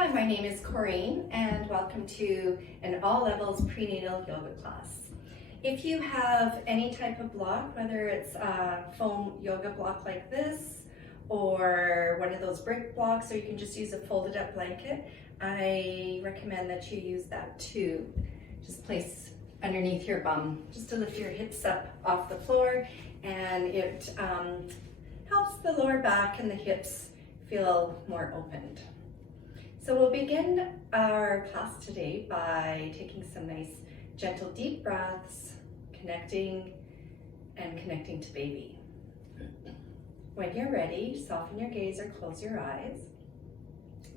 Hi, my name is Corrine and welcome to an all levels prenatal yoga class. If you have any type of block, whether it's a foam yoga block like this or one of those brick blocks, or you can just use a folded up blanket, I recommend that you use that too. Just place underneath your bum just to lift your hips up off the floor, and it helps the lower back and the hips feel more opened. So we'll begin our class today by taking some nice gentle deep breaths, connecting to baby. When you're ready, soften your gaze or close your eyes.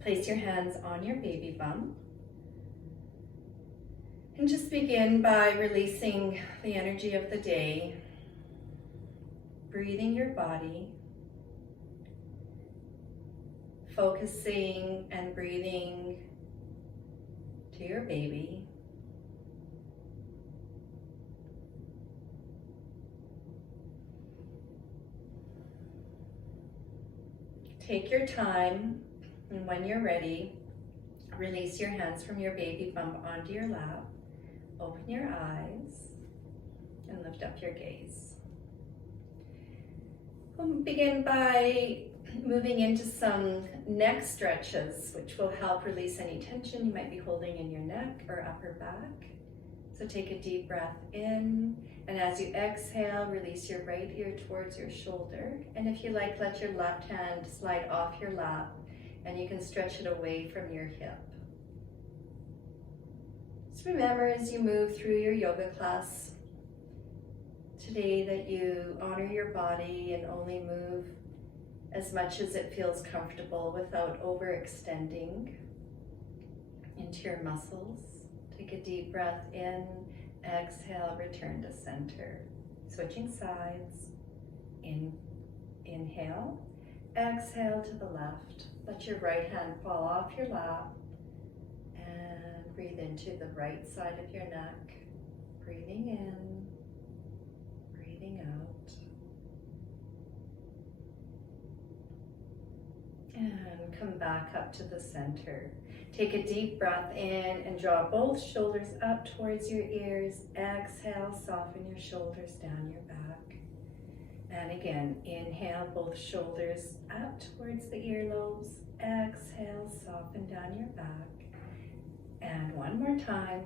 Place your hands on your baby bump. And just begin by releasing the energy of the day, breathing your body, focusing and breathing to your baby. Take your time, and when you're ready, release your hands from your baby bump onto your lap. Open your eyes and lift up your gaze. We'll begin by moving into some neck stretches, which will help release any tension you might be holding in your neck or upper back. So take a deep breath in, and as you exhale, release your right ear towards your shoulder. And if you like, let your left hand slide off your lap, and you can stretch it away from your hip. Just remember as you move through your yoga class today that you honor your body and only move as much as it feels comfortable without overextending into your muscles. Take a deep breath in, exhale, return to center. Switching sides, inhale, exhale to the left. Let your right hand fall off your lap and breathe into the right side of your neck. Breathing in, breathing out. And come back up to the center. Take a deep breath in and draw both shoulders up towards your ears. Exhale, soften your shoulders down your back. And again, inhale, both shoulders up towards the earlobes. Exhale, soften down your back. And one more time.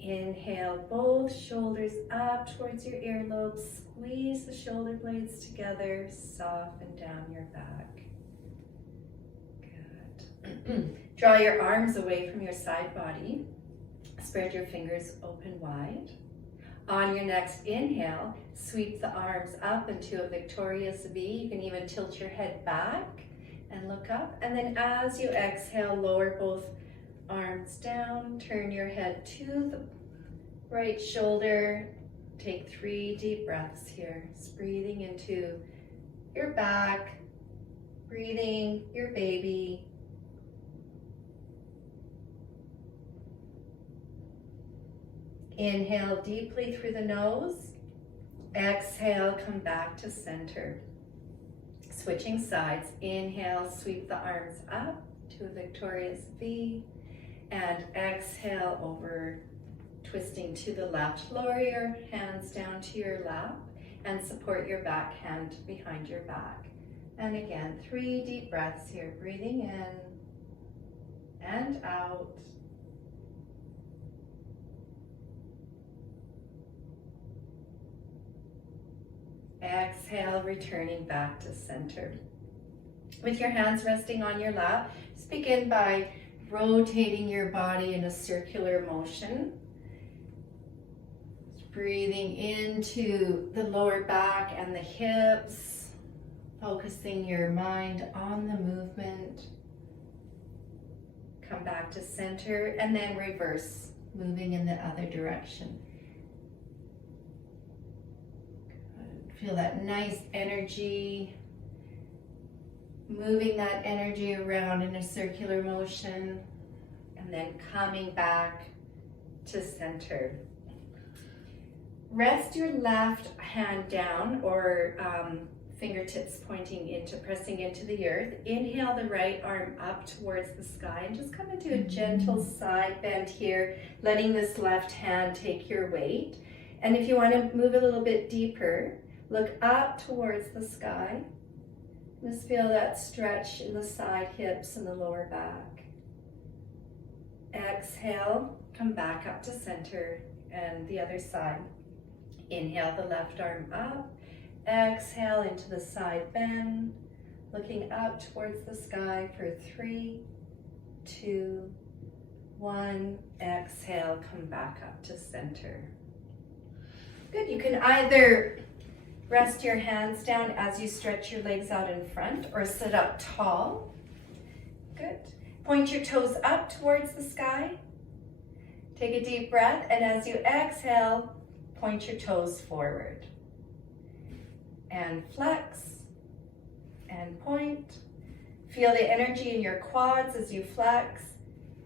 Inhale, both shoulders up towards your earlobes. Squeeze the shoulder blades together. Soften down your back. Draw your arms away from your side body. Spread your fingers open wide. On your next inhale, sweep the arms up into a victorious V. You can even tilt your head back and look up. And then as you exhale, lower both arms down. Turn your head to the right shoulder. Take 3 deep breaths here. Just breathing into your back, breathing your baby. Inhale deeply through the nose. Exhale, come back to center. Switching sides. Inhale, sweep the arms up to a victorious V. And exhale over, twisting to the left. Lower your hands down to your lap and support your back hand behind your back. And again, 3 deep breaths here. Breathing in and out. Exhale, returning back to center. With your hands resting on your lap, just begin by rotating your body in a circular motion. Just breathing into the lower back and the hips, focusing your mind on the movement. Come back to center and then reverse, moving in the other direction. Feel that nice energy, moving that energy around in a circular motion, and then coming back to center. Rest your left hand down or fingertips pointing into, pressing into the earth. Inhale the right arm up towards the sky and just come into a gentle side bend here, letting this left hand take your weight. And if you want to move a little bit deeper, look up towards the sky. Just feel that stretch in the side hips and the lower back. Exhale, come back up to center and the other side. Inhale the left arm up. Exhale into the side bend, looking up towards the sky for 3, 2, 1. Exhale, come back up to center. Good, you can either rest your hands down as you stretch your legs out in front or sit up tall. Good. Point your toes up towards the sky. Take a deep breath, and as you exhale, point your toes forward. And flex, and point. Feel the energy in your quads as you flex,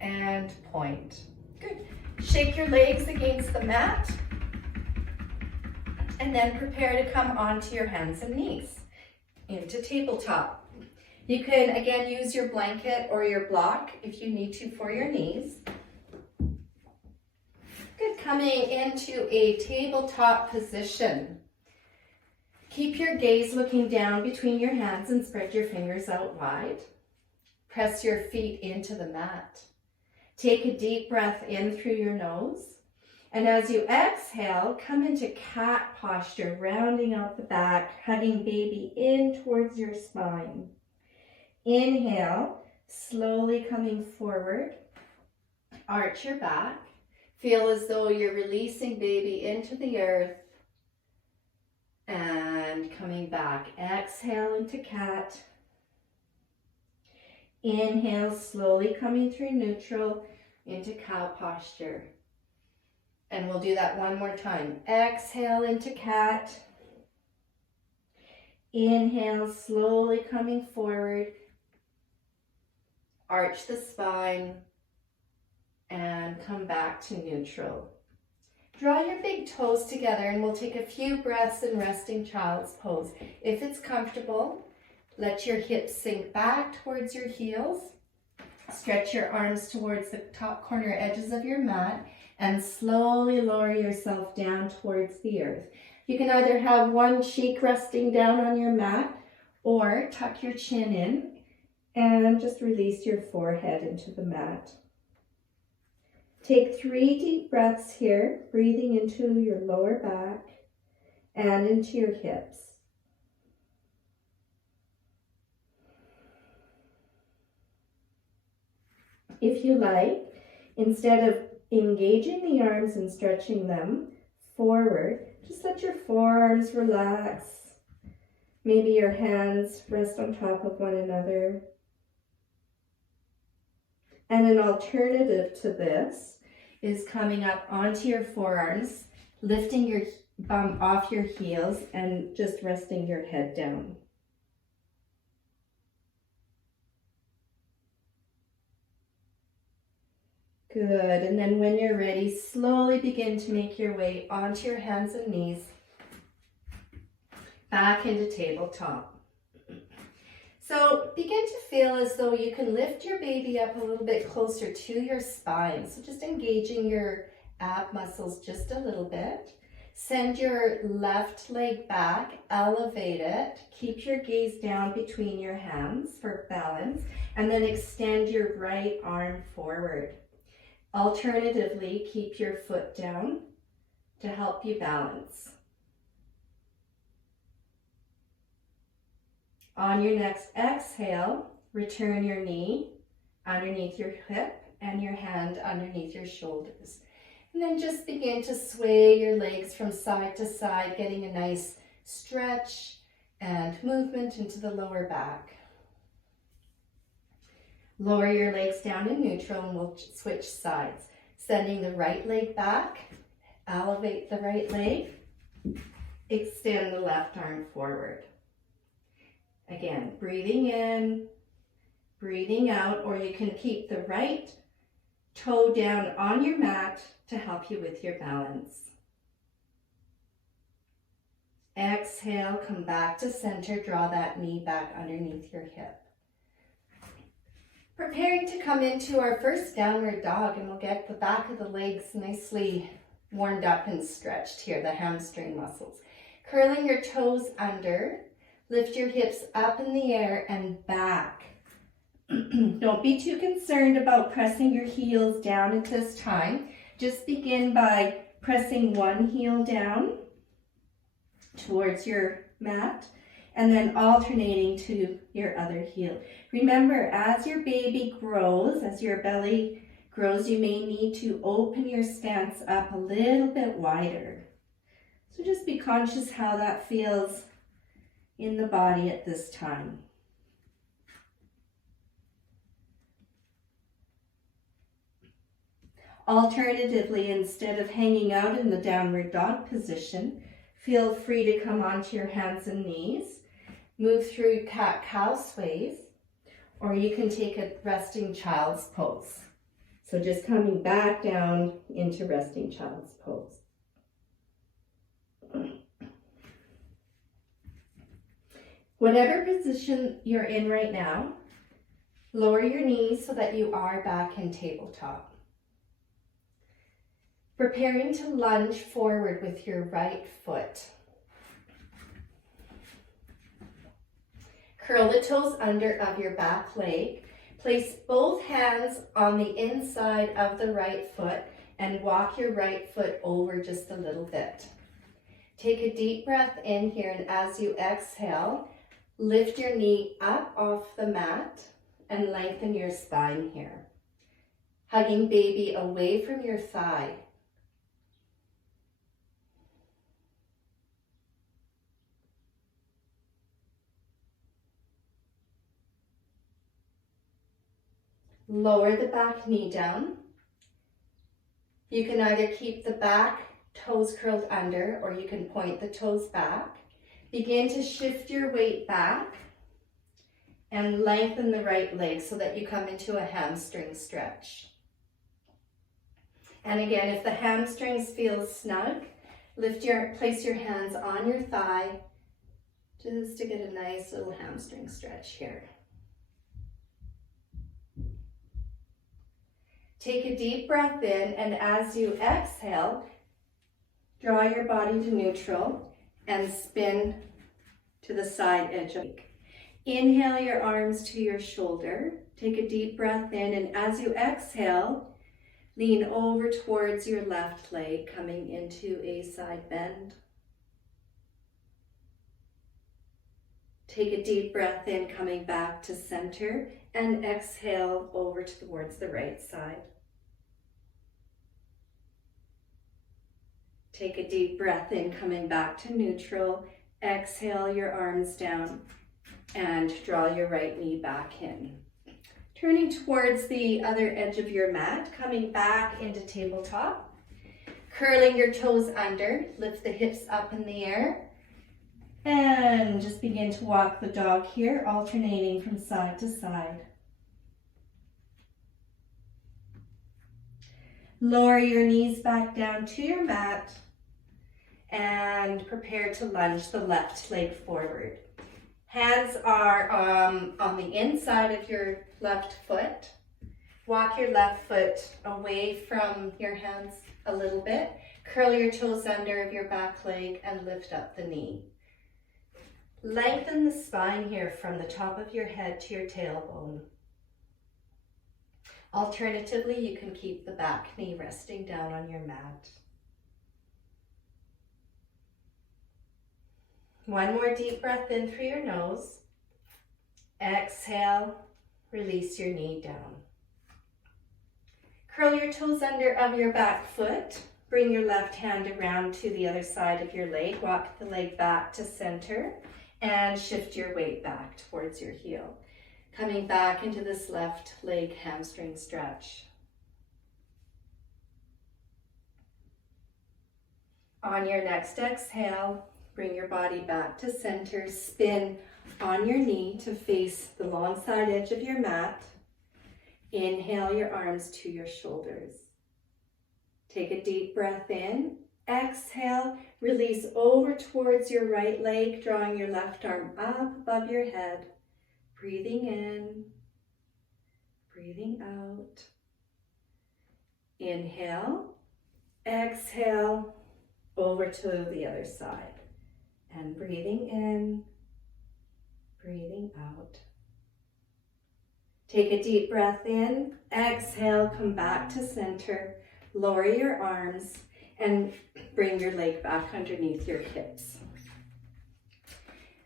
and point. Good. Shake your legs against the mat, and then prepare to come onto your hands and knees into tabletop. You can again use your blanket or your block if you need to for your knees. Good, coming into a tabletop position. Keep your gaze looking down between your hands and spread your fingers out wide. Press your feet into the mat. Take a deep breath in through your nose. And as you exhale, come into cat posture, rounding out the back, hugging baby in towards your spine. Inhale, slowly coming forward. Arch your back. Feel as though you're releasing baby into the earth and coming back. Exhale into cat. Inhale, slowly coming through neutral into cow posture. And we'll do that one more time. Exhale into cat. Inhale, slowly coming forward. Arch the spine and come back to neutral. Draw your big toes together and we'll take a few breaths in resting child's pose. If it's comfortable, let your hips sink back towards your heels. Stretch your arms towards the top corner edges of your mat and slowly lower yourself down towards the earth. You can either have one cheek resting down on your mat or tuck your chin in and just release your forehead into the mat. Take 3 deep breaths here, breathing into your lower back and into your hips. If you like, instead of engaging the arms and stretching them forward, just let your forearms relax. Maybe your hands rest on top of one another. And an alternative to this is coming up onto your forearms, lifting your bum off your heels and just resting your head down. Good, and then when you're ready, slowly begin to make your way onto your hands and knees, back into tabletop. So begin to feel as though you can lift your baby up a little bit closer to your spine. So just engaging your ab muscles just a little bit. Send your left leg back, elevate it. Keep your gaze down between your hands for balance, and then extend your right arm forward. Alternatively, keep your foot down to help you balance. On your next exhale, return your knee underneath your hip and your hand underneath your shoulders. And then just begin to sway your legs from side to side, getting a nice stretch and movement into the lower back. Lower your legs down in neutral and we'll switch sides. Sending the right leg back, elevate the right leg, extend the left arm forward. Again, breathing in, breathing out, or you can keep the right toe down on your mat to help you with your balance. Exhale, come back to center. Draw that knee back underneath your hip. Preparing to come into our first downward dog, and we'll get the back of the legs nicely warmed up and stretched here, the hamstring muscles. Curling your toes under, lift your hips up in the air and back. Don't be too concerned about pressing your heels down at this time. Just begin by pressing one heel down towards your mat and then alternating to your other heel. Remember, as your baby grows, as your belly grows, you may need to open your stance up a little bit wider. So just be conscious how that feels in the body at this time. Alternatively, instead of hanging out in the downward dog position, feel free to come onto your hands and knees, move through cat-cow sways, or you can take a resting child's pose. So just coming back down into resting child's pose. Whatever position you're in right now, lower your knees so that you are back in tabletop. Preparing to lunge forward with your right foot. Curl the toes under of your back leg. Place both hands on the inside of the right foot and walk your right foot over just a little bit. Take a deep breath in here, and as you exhale, lift your knee up off the mat and lengthen your spine here. Hugging baby away from your thigh. Lower the back knee down. You can either keep the back toes curled under, or you can point the toes back. Begin to shift your weight back and lengthen the right leg so that you come into a hamstring stretch. And again, if the hamstrings feel snug, place your hands on your thigh just to get a nice little hamstring stretch here. Take a deep breath in, and as you exhale, draw your body to neutral and spin to the side edge of the leg. Inhale your arms to your shoulder. Take a deep breath in, and as you exhale, lean over towards your left leg, coming into a side bend. Take a deep breath in, coming back to center, and exhale over towards the right side. Take a deep breath in, coming back to neutral. Exhale your arms down and draw your right knee back in. Turning towards the other edge of your mat, coming back into tabletop. Curling your toes under, lift the hips up in the air. And just begin to walk the dog here, alternating from side to side. Lower your knees back down to your mat and prepare to lunge the left leg forward. Hands are on the inside of your left foot. Walk your left foot away from your hands a little bit. Curl your toes under of your back leg and lift up the knee. Lengthen the spine here from the top of your head to your tailbone. Alternatively, you can keep the back knee resting down on your mat. One more deep breath in through your nose. Exhale, release your knee down. Curl your toes under of your back foot. Bring your left hand around to the other side of your leg. Walk the leg back to center and shift your weight back towards your heel. Coming back into this left leg hamstring stretch. On your next exhale, bring your body back to center. Spin on your knee to face the long side edge of your mat. Inhale your arms to your shoulders. Take a deep breath in Exhale, release over towards your right leg, drawing your left arm up above your head. Breathing in, breathing out. Inhale, exhale, over to the other side. And breathing in, breathing out. Take a deep breath in, exhale, come back to center, lower your arms, and bring your leg back underneath your hips.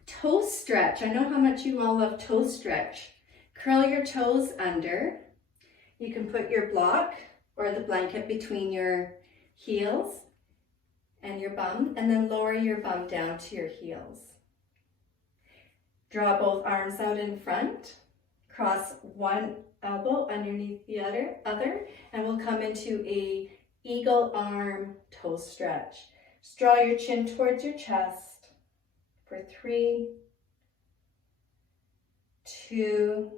Toe stretch. I know how much you all love toe stretch. Curl your toes under. You can put your block or the blanket between your heels and your bum, and then lower your bum down to your heels. Draw both arms out in front. Cross one elbow underneath the other, and we'll come into a eagle arm toe stretch. Just draw your chin towards your chest for 3, 2,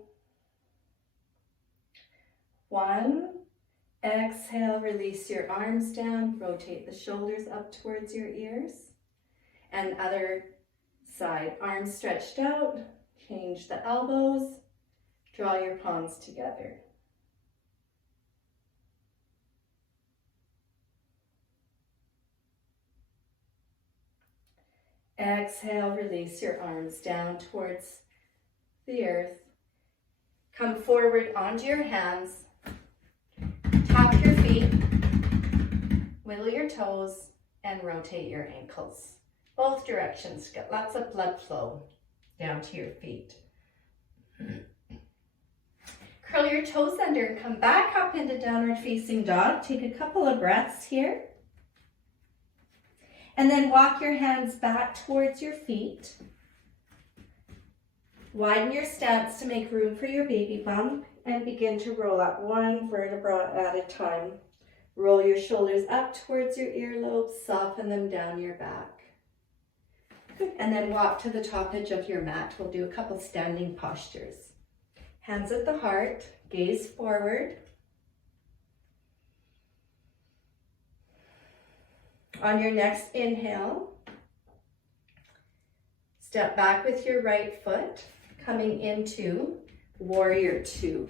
1. Exhale, release your arms down, rotate the shoulders up towards your ears. And other side, arms stretched out, change the elbows, draw your palms together. Exhale, release your arms down towards the earth. Come forward onto your hands. Tap your feet, wiggle your toes, and rotate your ankles. Both directions. Get lots of blood flow down to your feet. Curl your toes under and come back up into downward facing dog. Take a couple of breaths here. And then walk your hands back towards your feet. Widen your stance to make room for your baby bump and begin to roll up one vertebra at a time. Roll your shoulders up towards your earlobes, soften them down your back. Good. And then walk to the top edge of your mat. We'll do a couple standing postures. Hands at the heart, gaze forward. On your next inhale, step back with your right foot, coming into warrior 2.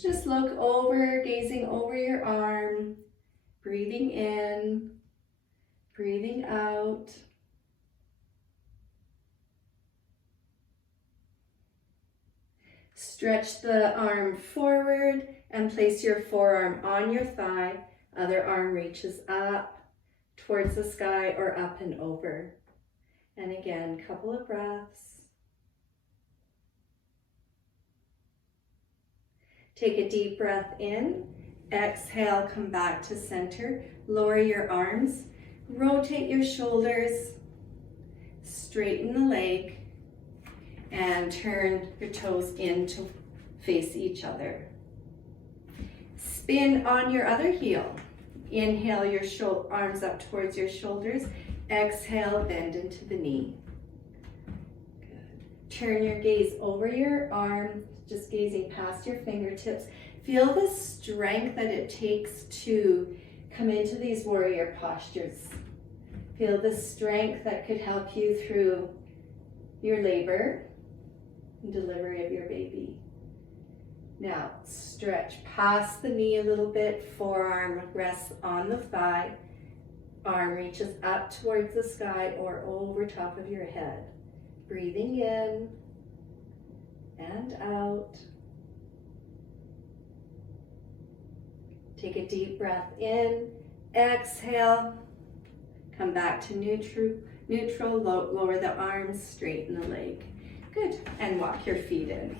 Just look over, gazing over your arm, breathing in, breathing out. Stretch the arm forward and place your forearm on your thigh. Other arm reaches up towards the sky or up and over. And again, couple of breaths. Take a deep breath in. Exhale, come back to center. Lower your arms. Rotate your shoulders. Straighten the leg. And turn your toes in to face each other. Spin on your other heel. Inhale your arms up towards your shoulders. Exhale, bend into the knee. Good. Turn your gaze over your arm, just gazing past your fingertips. Feel the strength that it takes to come into these warrior postures. Feel the strength that could help you through your labor and delivery of your baby. Now, stretch past the knee a little bit, forearm rests on the thigh, arm reaches up towards the sky or over top of your head. Breathing in and out. Take a deep breath in, exhale, come back to neutral, lower the arms, straighten the leg. Good, and walk your feet in.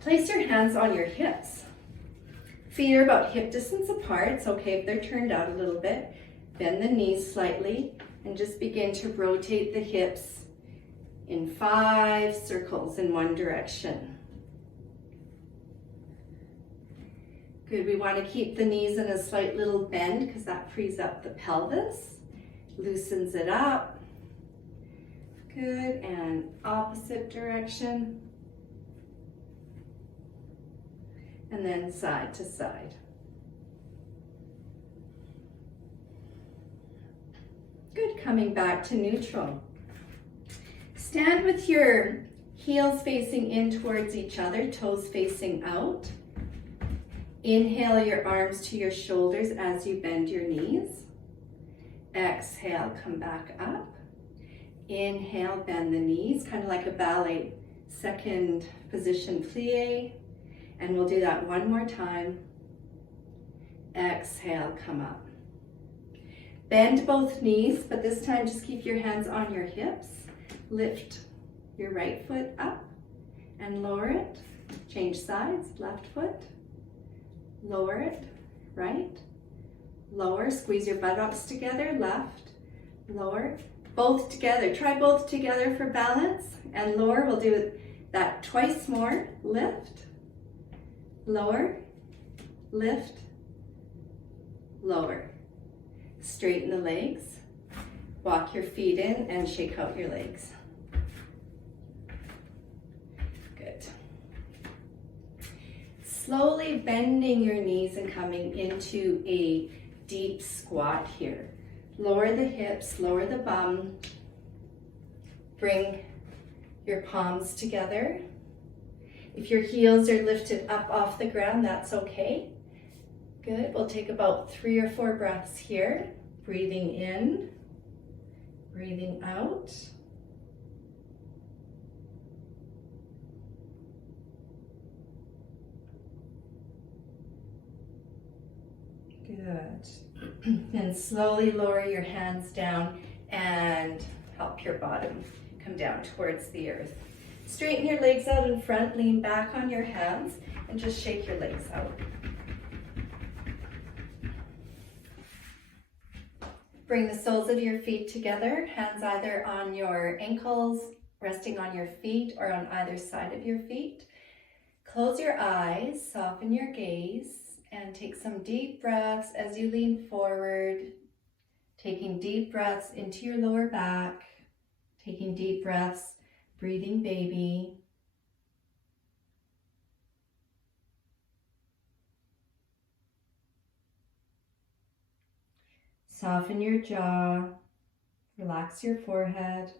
Place your hands on your hips. Feet are about hip distance apart. It's okay if they're turned out a little bit. Bend the knees slightly and just begin to rotate the hips in 5 circles in one direction. Good, we want to keep the knees in a slight little bend because that frees up the pelvis, loosens it up. Good, and opposite direction. And then side to side. coming back to neutral. Stand with your heels facing in towards each other, toes facing out. Inhale your arms to your shoulders as you bend your knees. Exhale, come back up. Inhale, bend the knees, kind of like a ballet. Second position plie. And we'll do that one more time. Exhale, come up. Bend both knees, but this time just keep your hands on your hips. Lift your right foot up and lower it. Change sides, left foot. Lower it, right. Lower, squeeze your buttocks together, left, lower. Both together, try both together for balance. And lower, we'll do that twice more. Lift, lower, lift, lower. Straighten the legs, walk your feet in and shake out your legs. Good. Slowly bending your knees and coming into a deep squat here. Lower the hips, lower the bum. Bring your palms together. If your heels are lifted up off the ground, that's okay. Good, we'll take about 3 or 4 breaths here. Breathing in, breathing out. Good. And slowly lower your hands down and help your bottom come down towards the earth. Straighten your legs out in front, lean back on your hands, and just shake your legs out. Bring the soles of your feet together, hands either on your ankles, resting on your feet, or on either side of your feet. Close your eyes, soften your gaze, and take some deep breaths as you lean forward, taking deep breaths into your lower back, taking deep breaths, breathing baby. Soften your jaw, relax your forehead,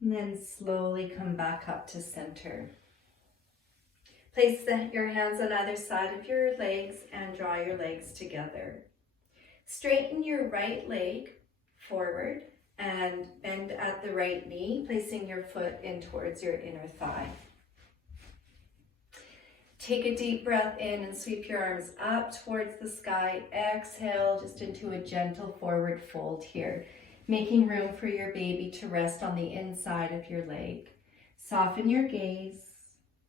and then slowly come back up to center. Place your hands on either side of your legs and draw your legs together. Straighten your right leg forward and bend at the right knee, placing your foot in towards your inner thigh. Take a deep breath in and sweep your arms up towards the sky. Exhale just into a gentle forward fold here, making room for your baby to rest on the inside of your leg. Soften your gaze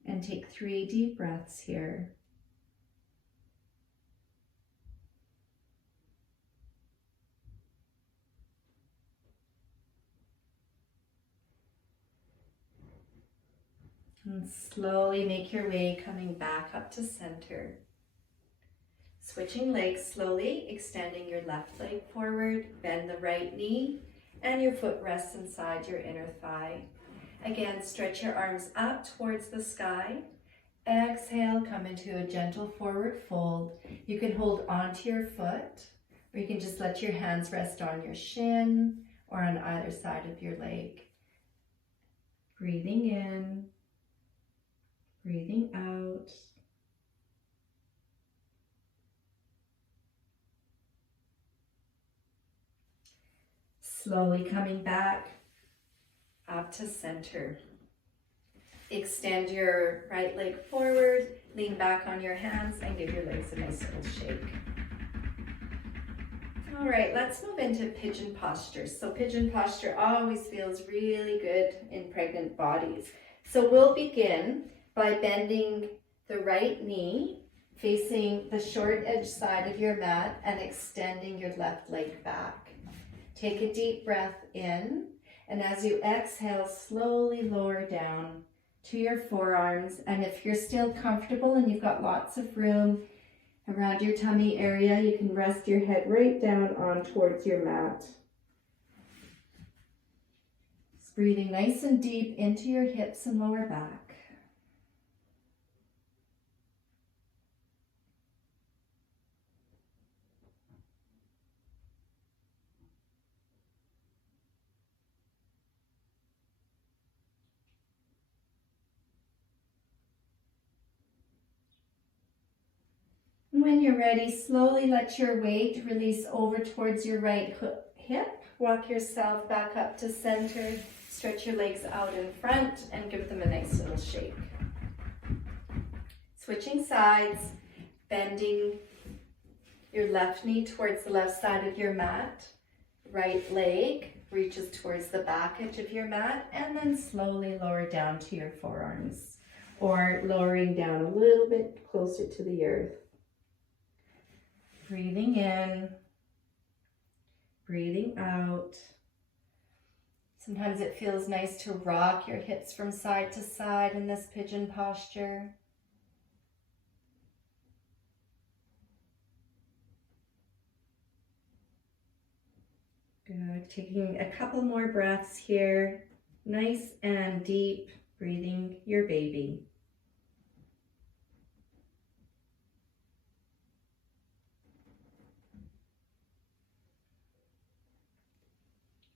and take 3 deep breaths here. And slowly make your way coming back up to center. Switching legs slowly, extending your left leg forward, bend the right knee, and your foot rests inside your inner thigh. Again, stretch your arms up towards the sky. Exhale, come into a gentle forward fold. You can hold onto your foot, or you can just let your hands rest on your shin or on either side of your leg. Breathing in, breathing out. Slowly coming back up to center. Extend your right leg forward, lean back on your hands, and give your legs a nice little shake. All right, let's move into pigeon posture. So pigeon posture always feels really good in pregnant bodies. So we'll begin by bending the right knee, facing the short edge side of your mat and extending your left leg back. Take a deep breath in, and as you exhale, slowly lower down to your forearms. And if you're still comfortable and you've got lots of room around your tummy area, you can rest your head right down on towards your mat. Just breathing nice and deep into your hips and lower back. when you're ready, slowly let your weight release over towards your right hip. Walk yourself back up to center. Stretch your legs out in front and give them a nice little shake. Switching sides, bending your left knee towards the left side of your mat. Right leg reaches towards the back edge of your mat, and then slowly lower down to your forearms, or lowering down a little bit closer to the earth. Breathing in, breathing out. Sometimes it feels nice to rock your hips from side to side in this pigeon posture. Good. Taking a couple more breaths here. Nice and deep, breathing your baby.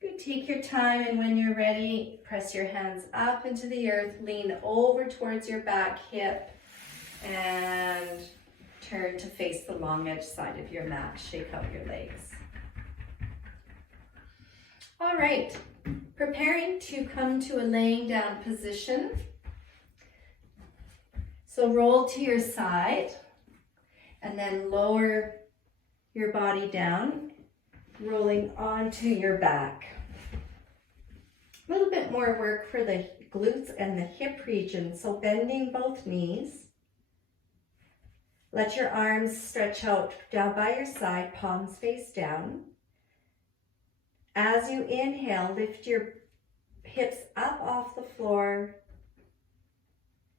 Good. Take your time, and when you're ready, press your hands up into the earth, lean over towards your back hip, and turn to face the long edge side of your mat. Shake out your legs. All right, preparing to come to a laying down position. So roll to your side and then lower your body down, rolling onto your back. A little bit more work for the glutes and the hip region, so bending both knees. Let your arms stretch out down by your side, palms face down. As you inhale, lift your hips up off the floor.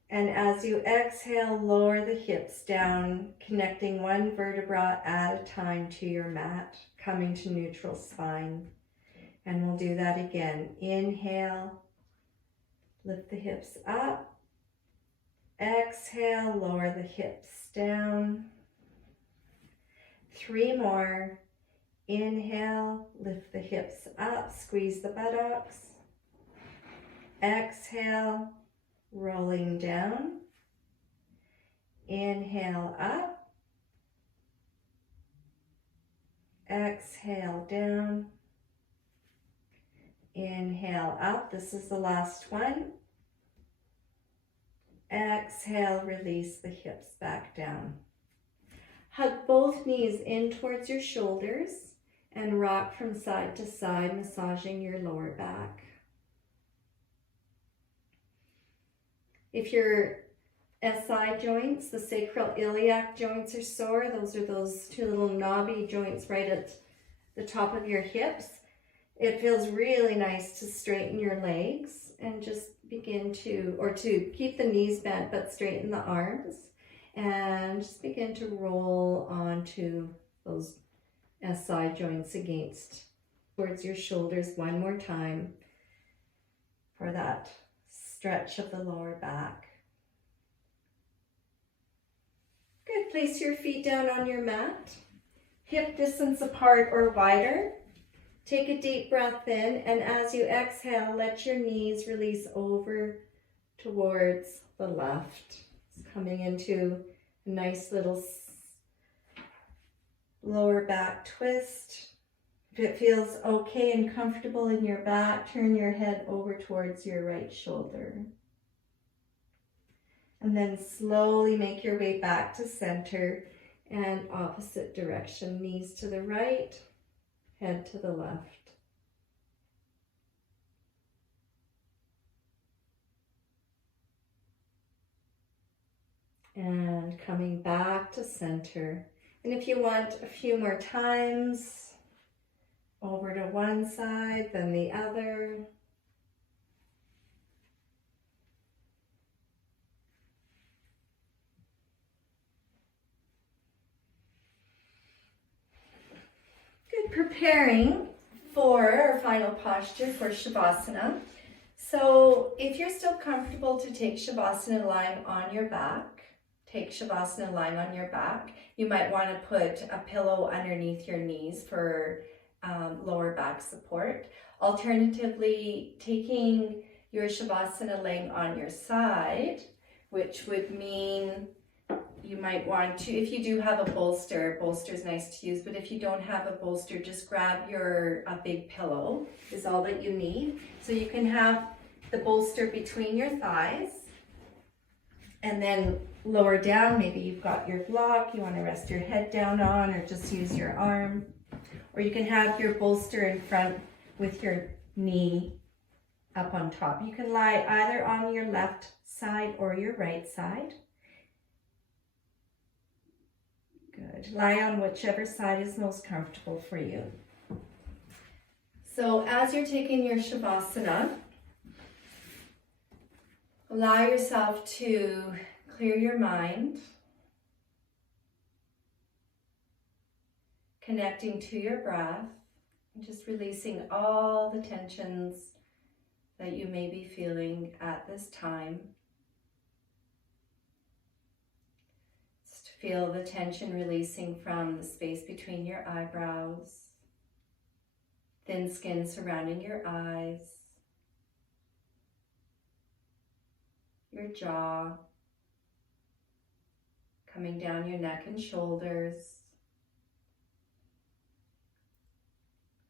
And as you exhale, lower the hips down, connecting one vertebra at a time to your mat, coming to neutral spine. And we'll do that again. Inhale, lift the hips up. Exhale, lower the hips down. 3 more. Inhale, lift the hips up, squeeze the buttocks. Exhale, rolling down. Inhale up. Exhale down. Inhale up. This is the last one. Exhale, release the hips back down. Hug both knees in towards your shoulders and rock from side to side, massaging your lower back. If your SI joints, the sacroiliac joints are sore, those are those 2 little knobby joints right at the top of your hips. It feels really nice to straighten your legs and just begin to keep the knees bent but straighten the arms, and just begin to roll onto those SI joints against towards your shoulders one more time for that stretch of the lower back. Good. Place your feet down on your mat, hip distance apart or wider. Take a deep breath in, and as you exhale, let your knees release over towards the left. It's coming into a nice little lower back twist. If it feels okay and comfortable in your back, turn your head over towards your right shoulder. And then slowly make your way back to center and opposite direction. Knees to the right, head to the left. And coming back to center. And if you want a few more times, over to one side, then the other. Good. Preparing for our final posture for Shavasana. So if you're still comfortable to take Shavasana lying on your back, take Shavasana lying on your back. You might want to put a pillow underneath your knees for lower back support. Alternatively, taking your Shavasana laying on your side, which would mean you might want to, if you do have a bolster is nice to use, but if you don't have a bolster, just grab a big pillow is all that you need. So you can have the bolster between your thighs, and then lower down, maybe you've got your block you want to rest your head down on, or just use your arm. Or you can have your bolster in front with your knee up on top. You can lie either on your left side or your right side. Good. Lie on whichever side is most comfortable for you. So as you're taking your Shavasana, allow yourself to clear your mind, connecting to your breath, and just releasing all the tensions that you may be feeling at this time. Just feel the tension releasing from the space between your eyebrows, thin skin surrounding your eyes, your jaw, coming down your neck and shoulders.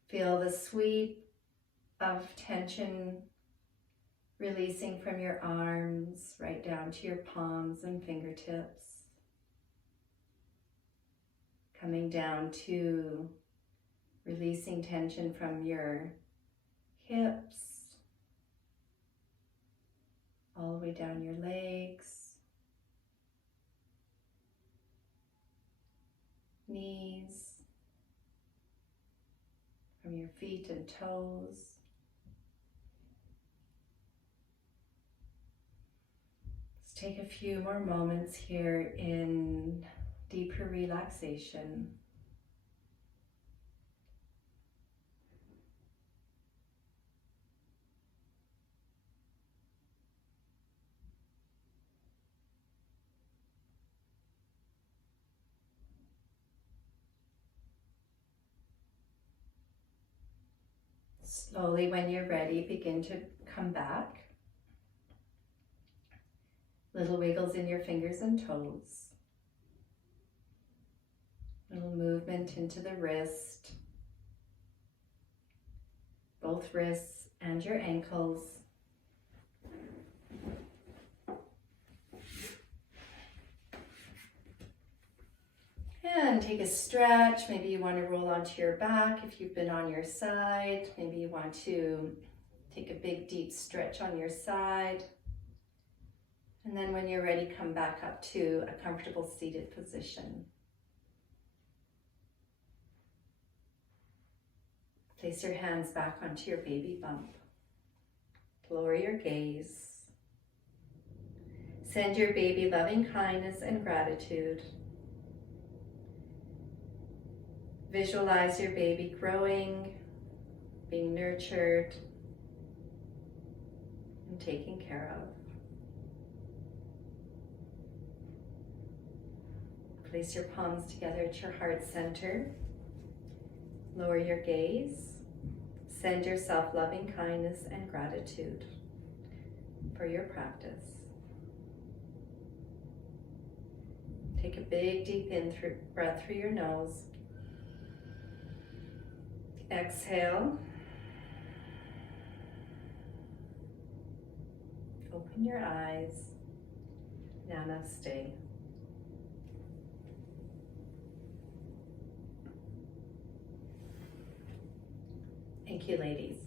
Feel the sweep of tension releasing from your arms right down to your palms and fingertips. Coming down to releasing tension from your hips, all the way down your legs, knees, from your feet and toes. Let's take a few more moments here in deeper relaxation. Slowly, when you're ready, begin to come back. Little wiggles in your fingers and toes. Little movement into the wrist, both wrists and your ankles. And take a stretch. Maybe you want to roll onto your back if you've been on your side. Maybe you want to take a big deep stretch on your side. And then when you're ready, come back up to a comfortable seated position. Place your hands back onto your baby bump. Lower your gaze. Send your baby loving kindness and gratitude. Visualize your baby growing, being nurtured, and taken care of. Place your palms together at your heart center. Lower your gaze. Send yourself loving kindness and gratitude for your practice. Take a big deep breath through your nose. Exhale. Open your eyes. Namaste. Thank you, ladies.